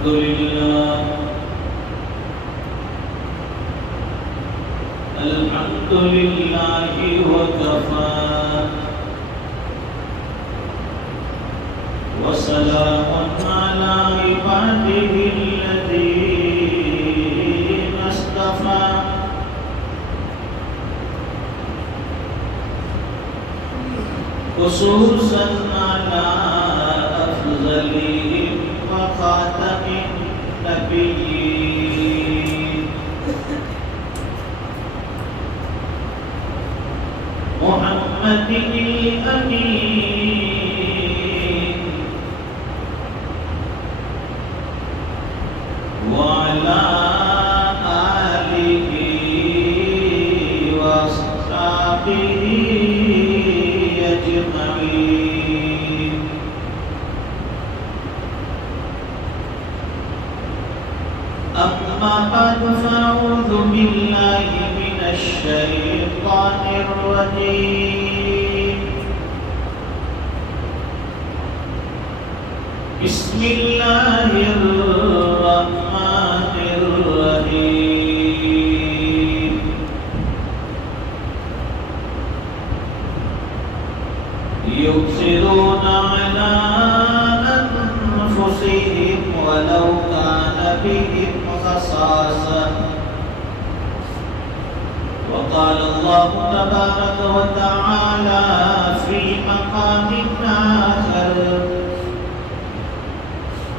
الحمد لله الحمد لله وكفى وسلام على عباده الذين اصطفى خصوصا على أفضلهم وخاتم النبيين محمد الأمين وعلى آله وصحبه أجمعين. أما بعد فأعوذ بالله من الشيطان الرجيم. بسم الله الرحمن الرحيم. يؤثرون على أنفسهم ولو كان بهم خصاصة. وقال الله تبارك وتعالى في مقام آخر: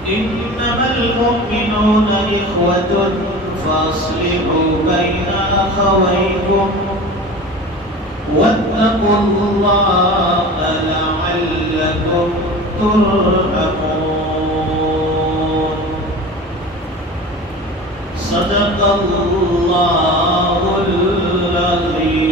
إنما المؤمنون إخوة فأصلحوا بين أخويكم واتقوا الله لعلكم ترحمون. صدق الله العظيم.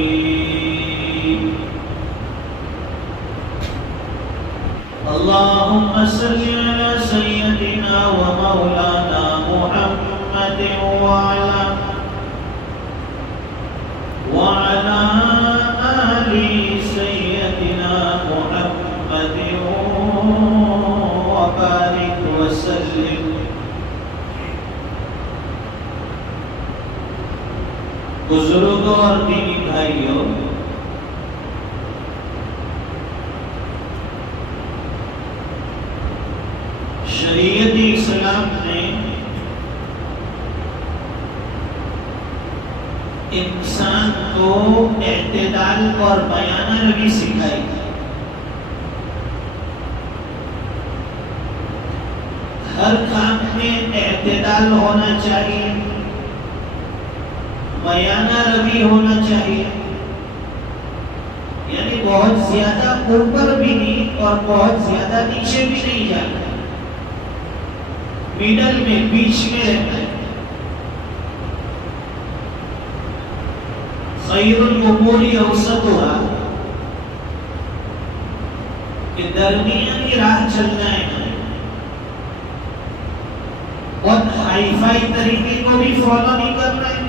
اللهم صل على سيدنا ومولانا محمد وعلى آل سيدنا محمد وبارك وسلم. بزرگوں اور دینی بھائیوں، شریعت اسلام نے انسان کو اعتدال اور بیانہ روی سکھائی. ہر کام میں اعتدال ہونا چاہیے، بیانہ روی ہونا چاہیے. یعنی بہت زیادہ اوپر بھی نہیں اور بہت زیادہ نیچے بھی نہیں جانا، میڈل میں، بیچ میں رہنا ہے. خیر الامور اوسطها، کہ درمیانی راہ چلنا ہے. بہت ہائی فائی طریقے کو بھی فالو نہیں کرنا ہے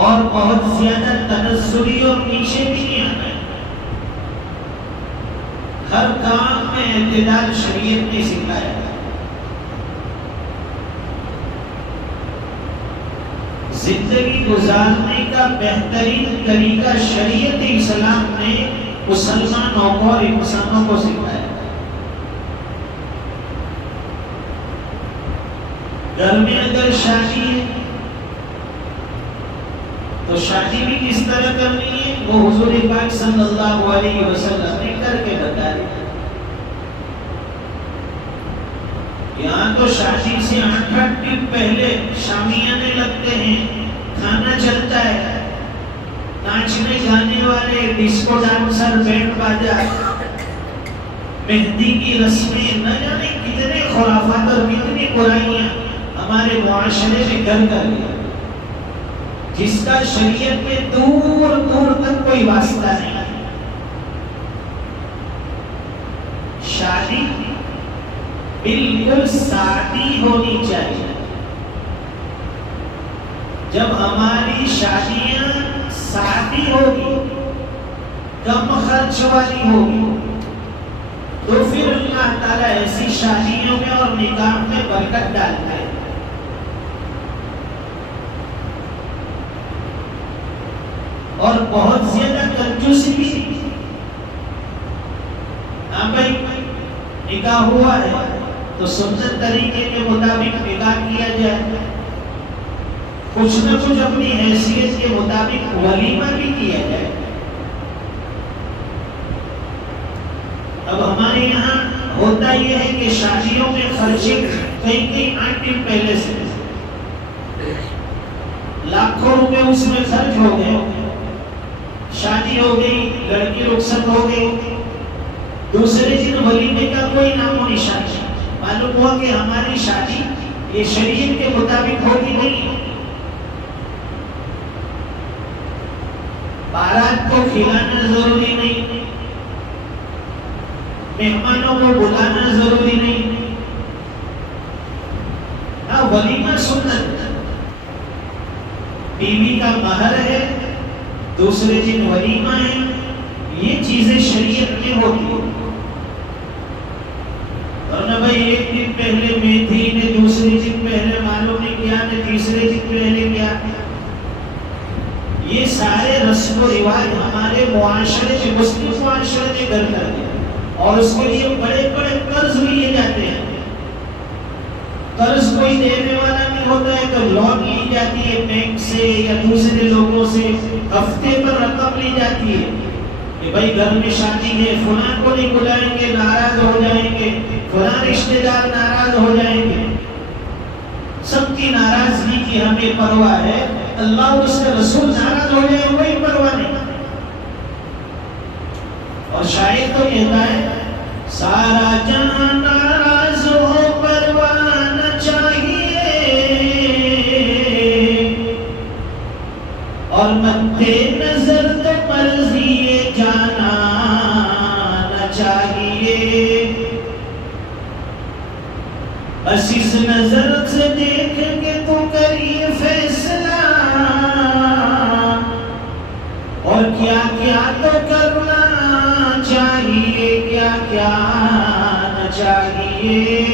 اور بہت زیادہ تنزلی اور نیچے بھی نہیں آنا ہے. ہر کام میں اعتدال شریعت نے سکھایا ہے. زندگی گزارنے کا بہترین طریقہ شریعت اسلام نے مسلمانوں کو اور انسانوں کو سکھایا. گھر میں اگر شادی ہے تو شادی بھی کس طرح کرنی ہے وہ حضور پاک صلی اللہ علیہ وسلم نے کر کے بتایا. یہاں تو شادی سے 8 دن پہلے شامیانے لگتے ہیں، کھانا چلتا ہے، ناچنے گانے والے، ڈسکو ڈانسر، بینڈ باجا، مہندی کی رسمیں، نہ جانے کتنے خرافات اور کتنی برائیاں ہمارے معاشرے میں گھر کر لیا، جس کا شریعت میں دور دور تک کوئی واسطہ نہیں. شادی بالکل سادی ہونی چاہیے. جب ہماری شادیاں سادی ہوگی، کم خرچ والی ہوگی، تو پھر اللہ تعالیٰ ایسی شادیوں میں اور نکاح میں برکت ڈالتا ہے. اور بہت زیادہ کنجوسی بھی نہیں. ہاں بھائی نکاح ہوا ہے تو سنت طریقے کے مطابق نکاح کیا جائے، کچھ نہ کچھ اپنی حیثیت کے مطابق ولیمہ بھی کیا جائے. اب ہمارے یہاں ہوتا یہ ہے کہ شادیوں میں خرچے کئی 8 دن پہلے سے لاکھوں روپے اس میں خرچ ہو گئے. شادی ہو گئی، لڑکی رخصت ہو گئی، دوسرے دن ولیمے کا کوئی نام و نشان نہیں. معلوم ہوا کہ ہماری شادی یہ شریعت کے مطابق ہوتی نہیں. بارات کو کھلانا ضروری نہیں، مہمانوں کو بلانا ضروری نہیں. ہاں ولیمہ سنت، بیوی کا مہر ہے، دوسرے دن ولیمہ ہے، یہ چیزیں شریعت میں ہوتی ہیں. اور نہ بھائی ایک دن پہلے مہندی نے، دوسرے دن پہلے معلوم نہیں کیا نے، تیسرے دن پہلے کیا. یہ سارے رسم و رواج ہمارے معاشرے میں، مسلم معاشرے میں گھر کر دیا، اور اس کے لیے بڑے بڑے قرض بھی لیے جاتے ہیں. قرض کوئی دینے والا نہیں ہوتا ہے تو لون لی جاتی ہے بینک سے یا دوسرے لوگوں سے، ہفتے پر رقم لی جاتی ہے کہ بھائی گھر میں شادی ہے، فلاں کو نہیں بلائیں گے ناراض ہو جائیں گے، فلاں رشتے دار ناراض ہو جائیں گے. سب کی ناراضگی کی ہمیں پرواہ ہے، اللہ اور اس کے رسول ناراض ہو جائے کوئی پرواہ نہیں. اور شاید تو کہتا ہے سارا جہاں ناراض ہو پرواہ نہ چاہیے، اور مد نظر تو مرضی جانا نہ چاہیے. بس اس نظر سے دیکھ کے تو کریے فیصلہ، اور کیا کیا تو کرنا چاہیے، کیا کیا نہ چاہیے.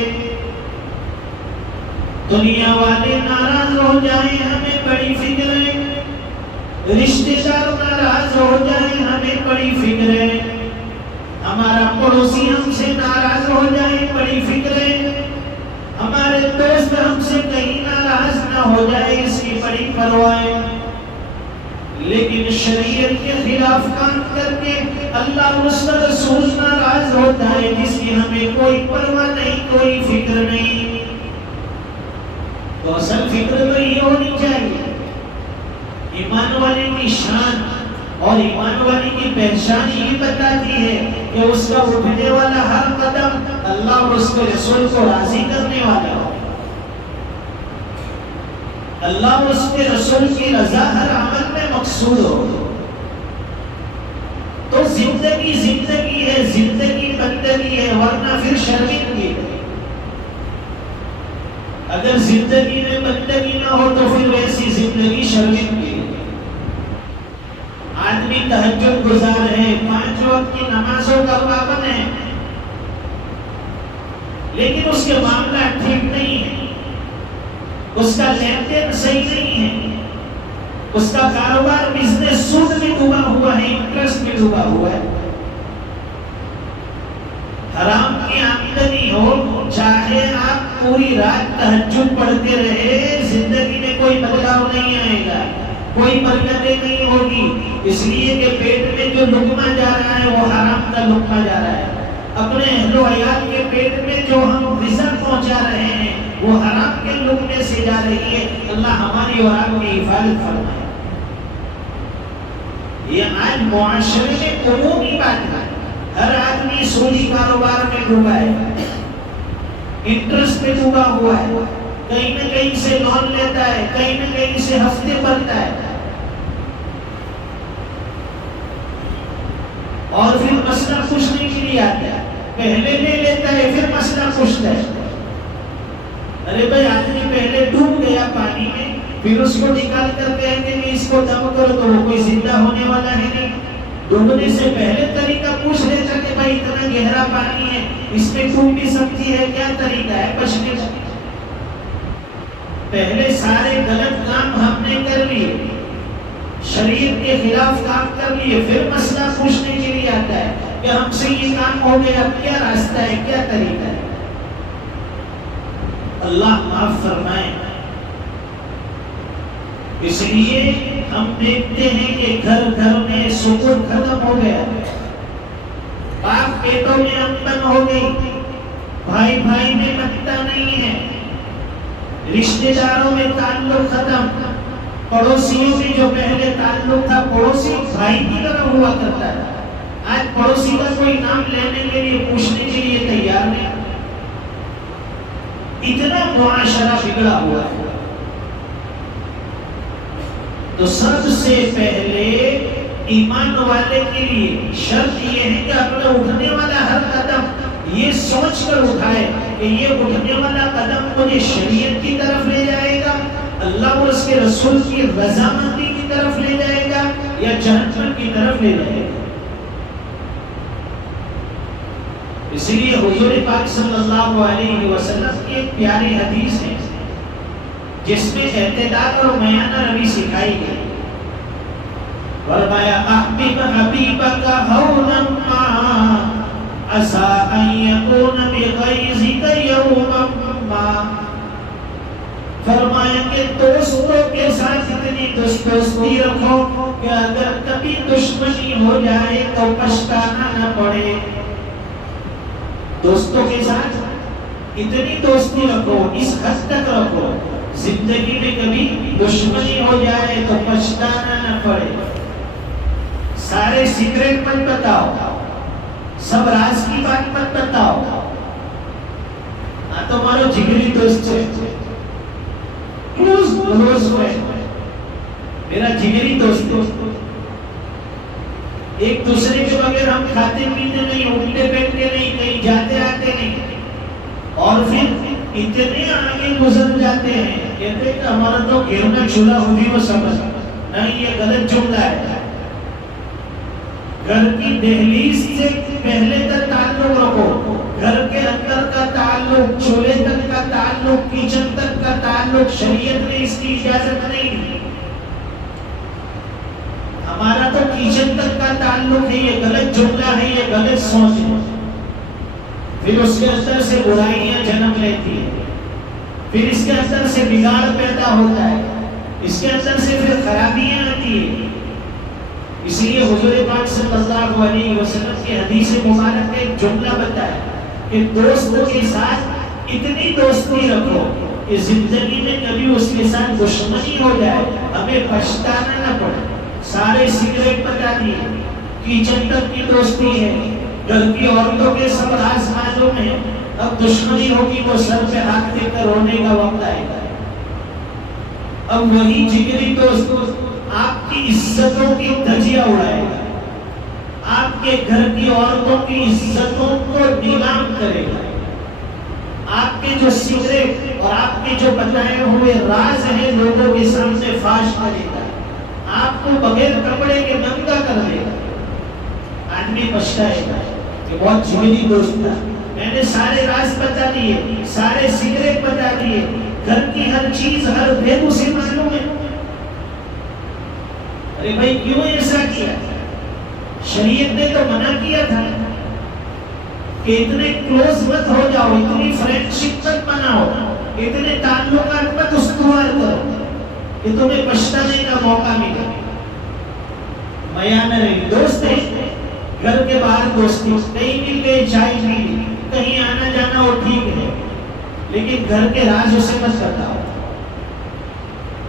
دنیا والے ناراض ہو جائیں ہمیں بڑی فکر ہے، رشتے دار ناراض ہو جائیں ہمیں بڑی فکر ہے، ہمارا پڑوسی ہم سے ناراض ہو جائے بڑی فکر ہے، ہمارے دوست ہم سے کہیں ناراض نہ ہو جائے اس کی بڑی پرواہ ہے. لیکن شریعت کے خلاف کام کر کے اللہ اور اس کا رسول ناراض ہوتا ہے جس کی ہمیں کوئی پرواہ نہیں، کوئی فکر نہیں. تو اصل فکر تو یہ ہونی چاہیے. ایمان والے کی شان اور ایمان والے کی پہچان یہ بتاتی ہے کہ اس کا اٹھنے والا ہر قدم اللہ اور اس کے رسول کو راضی کرنے والا ہو، اللہ اور اس کے رسول کی رضا ہر عمل میں مقصود ہو. تو زندگی زندگی ہے، زندگی بندگی ہے، ورنہ پھر شرمندگی ہے. اگر زندگی میں بندگی نہ ہو تو پھر ویسی زندگی شرمندگی ہے. آدمی تہجد گزار ہے، 5 وقت کی نمازوں کا پابند ہے، لیکن اس کے معاملات ٹھیک نہیں ہے، اس کا لین دین صحیح نہیں ہے، اس کا کاروبار بزنس سود میں ڈوبا ہوا ہے، انٹرسٹ میں ڈوبا ہوا ہے. حرام کی آمدنی ہو، چاہے آپ پوری رات تہجد پڑھتے رہے، زندگی میں کوئی بدلاؤ نہیں آئے گا، کوئی برکتیں نہیں ہوگی. اس لیے کہ پیٹ میں جو لقمہ جا رہا ہے وہ حرام کا لقمہ جا رہا ہے. اپنے اہل و عیال کے پیٹ میں جو ہم غذا پہنچا رہے ہیں وہ حرام کے لقمے سے جا رہی ہے. اللہ ہماری اور آپ کی حفاظت فرمائے. یہ آج معاشرے میں عمومی بات ہے، ہر آدمی سودی کاروبار میں ڈوبا ہے، انٹرسٹ میں ڈوبا ہوا ہے، کہیں نہ کہیں سے لون لیتا ہے، کہیں نہ کہیں سے ہفتے بھرتا ہے، اور پھر مسئلہ پوچھنے کے لیے آتا ہے. پہلے لے لیتا ہے پھر مسئلہ پوچھتا ہے. ارے بھائی آدمی پہلے ڈوب گیا پانی میں، پھر اس کو نکال کر کہیں گے کہ اس کو دم کرو تو وہ کوئی زندہ ہونے والا ہے نہیں. ڈوبنے سے پہلے طریقہ پوچھ لیتا کہ بھائی اتنا گہرا پانی ہے، اس میں ڈوب بھی سکتی ہے، کیا طریقہ ہے بچنے کا؟ پہلے سارے غلط کام ہم نے کر لیے، شریعت کے خلاف کام کر لیے، پھر مسئلہ پوچھنے کے لیے آتا ہے کہ ہم سے یہ کام ہو گیا، اب کیا راستہ ہے، کیا طریقہ ہے؟ اللہ معاف فرمائے۔ اس لیے ہم دیکھتے ہیں کہ گھر گھر میں سکون ختم ہو گیا، باپ بیٹوں میں امن ہو گئی، بھائی بھائی میں متتا نہیں ہے، رشتہ داروں میں تعلق ختم، پڑوسیوں میں جو پہلے تعلق تھا پڑوسی بھائی کی طرح ہوا کرتا تھا، آج پڑوسی کا کوئی نام لینے کے لیے پوچھنے کے لیے تیار نہیں۔ اتنا معاشرہ بگڑا ہوا ہے۔ تو سب سے پہلے ایمان والے کے لیے شرط یہ ہے کہ اپنا اٹھنے والا ہر قدم یہ سوچ کر اٹھائے کہ یہ اٹھنے والا قدم مجھے شریعت کی طرف لے جائے گا، اللہ اور اس کے رسول کی رضامندی کی طرف لے جائے گا، یا جہنم کی طرف لے جائے گا۔ اس لیے حضور پاک صلی اللہ علیہ وسلم کی ایک پیاری حدیث ہے جس میں اعتدال اور میانہ روی سکھائی گئی۔ فرمایا احبب حبیبک ہونا ما عسى ان يكون بغیظک یوما ما، فرمایا کہ دوستوں کے ساتھ اتنی دوستی رکھو کہ اگر کبھی دشمنی ہو جائے تو پچھتانا نہ پڑے۔ دوستوں کے ساتھ اتنی دوستی رکھو، اس حد تک رکھو زندگی میں کبھی دشمنی ہو جائے تو پچھتانا نہ پڑے۔ سارے سیکرٹ مت بتاؤ، سب راز کی بات مت بتاؤ، ہاں تمہارا جگری دوست ہے، کلوز فرینڈ، میرا جگری دوست، ایک دوسرے کے بغیر ہم کھاتے پیتے نہیں، اٹھتے بیٹھتے نہیں، کہیں جاتے آتے نہیں، اور پھر اتنے آگے گزر جاتے ہیں، کہتے ہیں کہ ہمارا تو گھیرنا چولہا ہوگی وہ سمجھ نہیں، یہ غلط جملہ ہے۔ گھر کی دہلیز سے پہلے تک تعلق رکھو، گھر کے اندر کا تعلق، چولہے تک کا تعلق، کچن تک کا تعلق، شریعت نے اس کی اجازت نہیں دی۔ ہمارا تو کچن تک کا تعلق ہے، یہ غلط جملہ ہے، یہ غلط سوچ ہے، پھر اس کے اندر سے برائیاں جنم لیتی ہیں، پھر اس کے اندر سے بگاڑ پیدا ہوتا ہے، اس کے اندر سے پھر خرابیاں آتی ہیں۔ اس لیے حضور پاک صلی اللہ علیہ وسلم کی حدیث مبارک میں ایک جملہ بتایا کہ دوستوں کے ساتھ اتنی دوستی رکھو کہ زندگی میں کبھی اس کے ساتھ دشمنی ہو جائے ہمیں پچھتانا نہ پڑے۔ سارے سگریٹ بتا دیے، کچن تک کی دوستی ہے، گھر کی عورتوں کے سب راز معلوم ہے، اب دشمنی ہوگی وہ سر پہ ہاتھ دے کر رونے کا وقت آئے گا۔ اب وہی جگری دوست آپ کی عزتوں کی دھجیاں اڑائے گا، آپ کے گھر کی عورتوں کی عزتوں کو نیلام کرے گا، آپ کے جو سگریٹ اور آپ کے جو بتائے ہوئے راز ہیں لوگوں کے سامنے فاش کرے گا، آپ کو بغیر کپڑے کے ننگا کر دے گا۔ آدمی پچھتائے گا کہ بہت جگری دوست تھا، میں نے سارے راز بتا دیے، سارے سگریٹ بتا دیے، گھر کی ہر چیز ہر بھید اسے معلوم ہے۔ ارے بھائی کیوں ایسا کیا؟ شریعت نے تو منع کیا تھا کہ اتنے کلوز مت ہو جاؤ، اتنی فرینڈشپ مت بناؤ، اتنے تعلقات مت استوار کرو کہ تمہیں پچھتانے کا موقع ملے۔ میانہ رہی، دوست ہے، گھر کے باہر دوستی، کہیں مل گئے چائے پی، کہیں آنا جانا وہ ٹھیک ہے، لیکن گھر کے راز اسے مت بتاؤ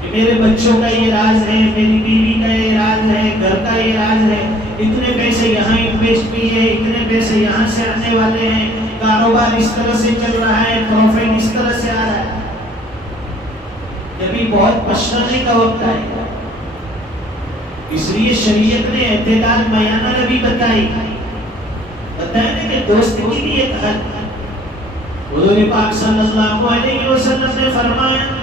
کہ میرے بچوں کا یہ راز ہے، میری بیوی کا یہ راز ہے، گھر کا یہ راز ہے، اتنے پیسے یہاں انویسٹ کیے ہیں، اتنے پیسے یہاں سے آنے والے ہیں، کاروبار اس طرح سے چل رہا ہے، پروفٹ اس طرح سے آ رہا ہے۔ جبھی بہت پچھتانے کا وقت آئے گا۔ اس لیے شریعت نے اعتدال میانہ روی بتائی کہ دوست کی بھی ایک حد۔ حضور پاک صلی اللہ علیہ وسلم نے فرمایا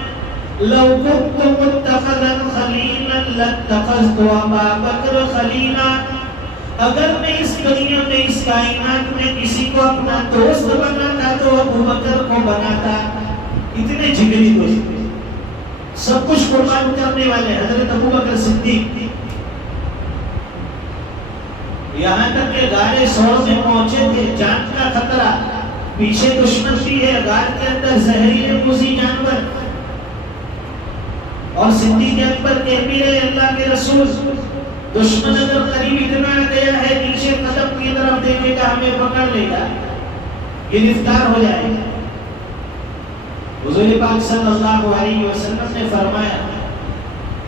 لو كنت متخذا خليلا لاتخذت ابا بکر خلیلا، اگر میں اس دنیا میں اس کائنات میں کسی کو اپنا دوست بناتا تو ابو بکر کو بناتا. اتنے جگری دوست، سب کچھ قربان کرنے والے حضرت ابو بکر صدیق. یہاں تک کہ غار ثور میں پہنچے تھے، جان کا خطرہ، پیچھے دشمن بھی ہے، غار کے اندر زہریلے موذی جانور، اور صدیق اکبر کہہ بھی رہے اللہ کے رسول دشمن اگر قریب اتنا آ گیا ہے نیچے قدم کی طرف دیکھے گا ہمیں پکڑ لے گا، گرفتار ہو جائے گا. حضور پاک صلی اللہ علیہ وسلم نے فرمایا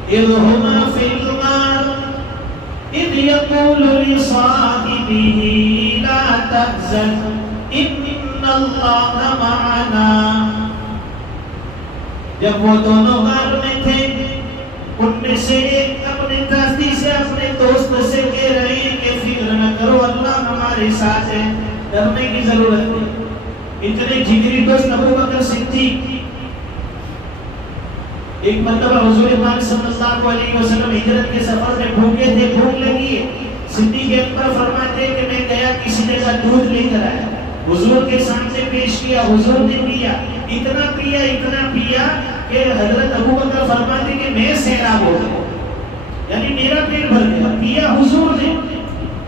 اِذْهُمَا فِي الْغَارِ اِذْ يَقُولُ لِصَاحِبِهِ لَا تَحْزَنْ إِنَّ اللَّهَ مَعَنَا. جب وہ دونوں غار میں تھے، ان میں سے ایک اپنے ساتھی سے اپنے دوست سے کہہ رہے ہیں کہ فکر نہ کرو اللہ ہمارے ساتھ ہے، ڈرنے کی ضرورت نہیں. اتنے جگری دوست ابو بکر صدیق. ایک مرتبہ حضور پاک صلی اللہ علیہ وسلم ہجرت کے سفر میں بھوکے تھے، بھوک لگی ہے. صدیق اکبر فرماتے ہیں کہ میں گیا کسی نے کا دودھ لے کر آیا، حضور کے سامنے پیش کیا، حضور نے پیا، اتنا پیا کہ حضرت ابو بکر فرماتے کہ میں سیراب ہو گیا، یعنی میرا پیٹ بھر گیا. پیا حضور نے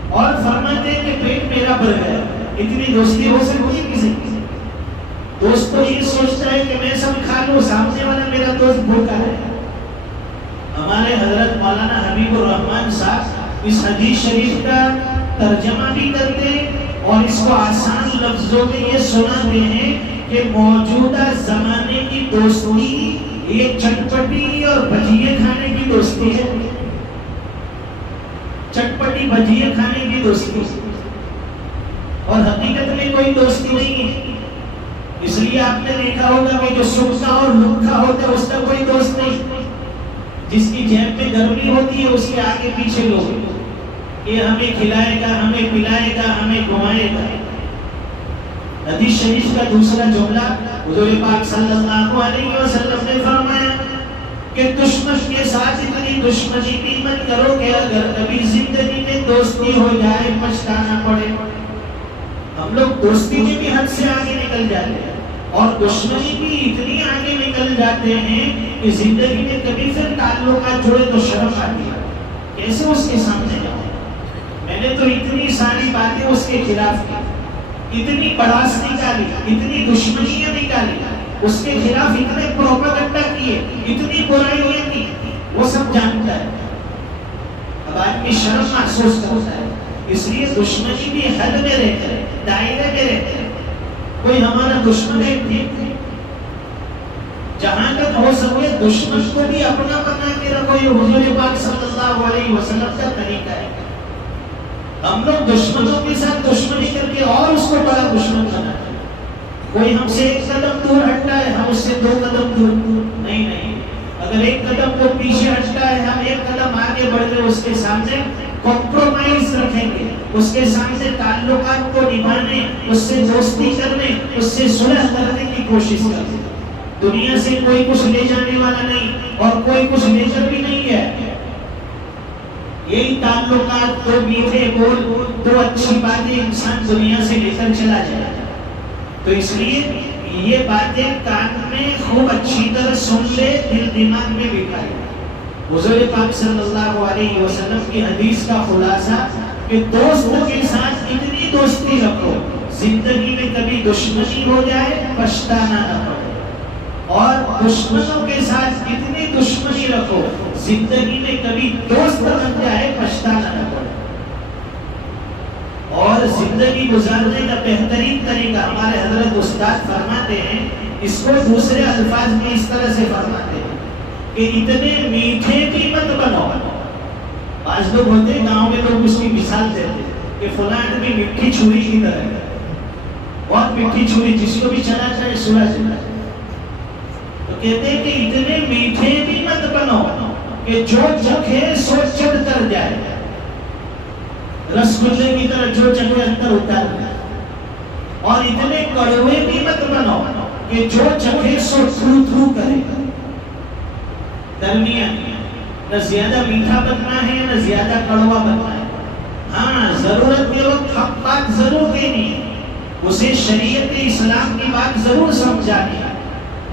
اور فرماتے ہیں کہ پیٹ میرا بھر گیا. اتنی دوستی ہو سکتی ہے کسی کی؟ دوست تو یہ سوچتا ہے کہ میں سب کھا لوں، سامنے والا میرا دوست بھوکا ہے. ہمارے حضرت مولانا حبیب الرحمن صاحب اس حدیث شریف کا ترجمہ بھی کرتے ہیں اور اس کو آسان لفظوں میں یہ سناتے ہیں کہ موجودہ زمانے کی دوستی یہ چٹپٹی اور بھجیے کھانے کی دوستی ہے. چٹپٹی بھجیے کھانے کی دوستی، اور حقیقت میں کوئی دوستی نہیں ہے. اس لیے آپ نے دیکھا ہوگا کہ جو سکھا اور لکھا ہوتا ہے اس کا کوئی دوست نہیں. جس کی جیب میں گرمی ہوتی ہے اس کے آگے پیچھے لوگ، یہ ہمیں کھلائے گا، ہمیں پلائے گا، ہمیں گھمائے گا. حدیث شریف کا دوسرا جملہ حضور پاک صلی اللہ علیہ وسلم نے فرمایا کہ دشمن کے ساتھ اتنی دشمنی بھی مت کرو کہ اگر کبھی زندگی میں دوستی ہو جائے پچھتانا پڑے. ہم لوگ دوستی میں بھی حد سے آگے نکل جاتے ہیں اور دشمنی بھی اتنی آگے نکل جاتے ہیں کہ زندگی میں کبھی پھر تعلقات جوڑے تو شرم آتی ہے. کیسے اس کے سامنے جاؤں؟ میں نے تو اتنی ساری باتیں اس کے خلاف کی، اتنی بڑاس نکالی، اتنی دشمنیاں نکالی، اس کے خلاف اتنے پروپیگنڈا کیے، اتنی برائیاں کی، وہ سب جانتا ہے. اب آدمی شرم محسوس کرتا ہے. اس لیے دشمنی بھی حد میں رہ کر، دائرے میں رہ کر. کوئی ہمارا دشمن ہے نہیں، جہاں تک ہو سکے دشمن کو بھی اپنا بنا کے رکھو. یہ حضور پاک صلی اللہ علیہ وسلم کا طریقہ ہے. ہم لوگ دشمنوں کے ساتھ دشمنی کر کے اور اس کو بڑا دشمن بناتے ہیں. کوئی ہم سے ایک قدم دور ہٹتا ہے، ہم اس سے 2 قدم دور. نہیں، اگر ایک قدم کو پیچھے ہٹتا ہے ہم ایک قدم آگے بڑھ کے اس کے سامنے کمپرومائز رکھیں گے، اس کے سامنے تعلقات کو نبھانے، اس سے دوستی کرنے، اس سے صلح کرنے کی کوشش کریں. دنیا سے کوئی کچھ لے جانے والا نہیں اور کوئی کچھ لے کر بھی نہیں ہے. یہی تعلقات، 2 میٹھے بول، 2 اچھی باتیں انسان دنیا سے لے کر چلا جائے. تو اس لیے یہ باتیں کان میں خوب اچھی طرح سن لے، دل دماغ میں بٹھائے. حضور پاک صلی اللہ علیہ وسلم کی حدیث کا خلاصہ کہ دوست کے ساتھ اتنی دوستی رکھو زندگی میں کبھی دشمنی ہو جائے پچھتانا نہ پڑے، اور دشمنوں کے ساتھ اتنی دشمنی رکھو زندگی میں کبھی دوست بن جائے پچھتانا نہ پڑے. اور زندگی گزارنے کا بہترین طریقہ ہمارے حضرت استاد فرماتے ہیں، اس کو دوسرے الفاظ میں اس طرح سے فرماتے ہیں کہ اتنے میٹھے بھی مت بنو. بعض لوگ ہوتے ہیں گاؤں میں لوگ اس کی مثال دیتے ہیں کہ فلاں آدمی مٹھی چھری کی طرح ہے، بہت مٹھی چھری، جس کو بھی چلا جائے سلا جائے. تو کہتے ہیں کہ اتنے میٹھے بھی مت بنو کہ جو چکھے سو چڑھ کر جائے، رسگلے کی طرح جو چکھے اندر اتار جائے. اور اتنے کڑوے بھی مت بنو کہ جو چکھے سو تھرو تھرو کرے. درمیان، نہ زیادہ میٹھا بننا ہے نہ زیادہ کڑوا بننا ہے. ہاں ضرورت کے وقت حق بات ضرور دینی ہے، اسے شریعت اسلام کی بات ضرور سمجھانی ہے،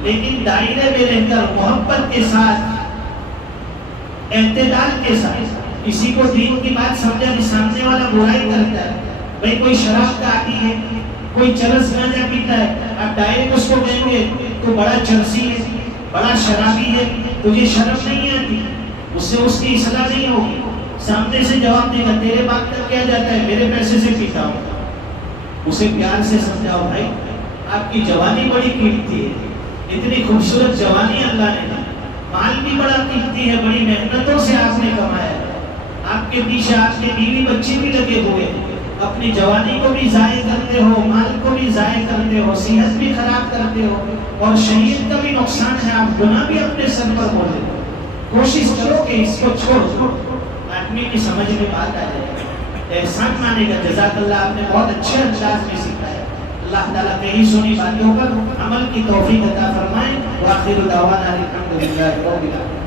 لیکن دائرے میں رہ کر محبت کے ساتھ، اعتدال کے ساتھ۔ کسی کو دین کی بات سمجھا کہ سامنے والا برائی کرتا ہے، بھئی کوئی شراب کا عادی ہے، کوئی چرس گانجا پیتا ہے، آپ ڈائریکٹ اس کو کہیں گے تو بڑا چرسی ہے، بڑا شرابی ہے، تجھے شرم نہیں آتی، اس سے اس کی اصلاح نہیں ہوگی۔ سامنے سے جواب دے گا تیرے بات کا کیا جاتا ہے، میرے پیسے سے پیتا ہوں۔ اسے پیار سے سمجھاؤ بھائی آپ کی جوانی بڑی قیمتی ہے، اتنی خوبصورت جوانی اللہ نے دی، مال بھی بڑا قیمتی ہے، بڑی محنتوں سے آپ نے کمایا ہے، آپ کے پیچھے آپ کے بیوی بچے بھی لگے ہوئے ہیں، اپنی جوانی کو بھی ضائع کرتے ہو، مال کو بھی ضائع کرتے ہو، صحت بھی خراب کرتے ہو، اور شریعت کا بھی نقصان ہے، آپ گناہ بھی اپنے سر پر مول لیتے ہو۔ کوشش کرو کہ اس کو چھوڑ دو، آدمی کی سمجھ میں بات آ جائے گا، احسان مانے گا۔ جزاک اللہ، آپ نے بہت اچھے انداز میں سکھایا۔ اللہ تعالیٰ کہیں سنی باتوں پر عمل کی توفیق عطا فرمائے۔ وآخر دعوانا الحمدللہ رب العالمین۔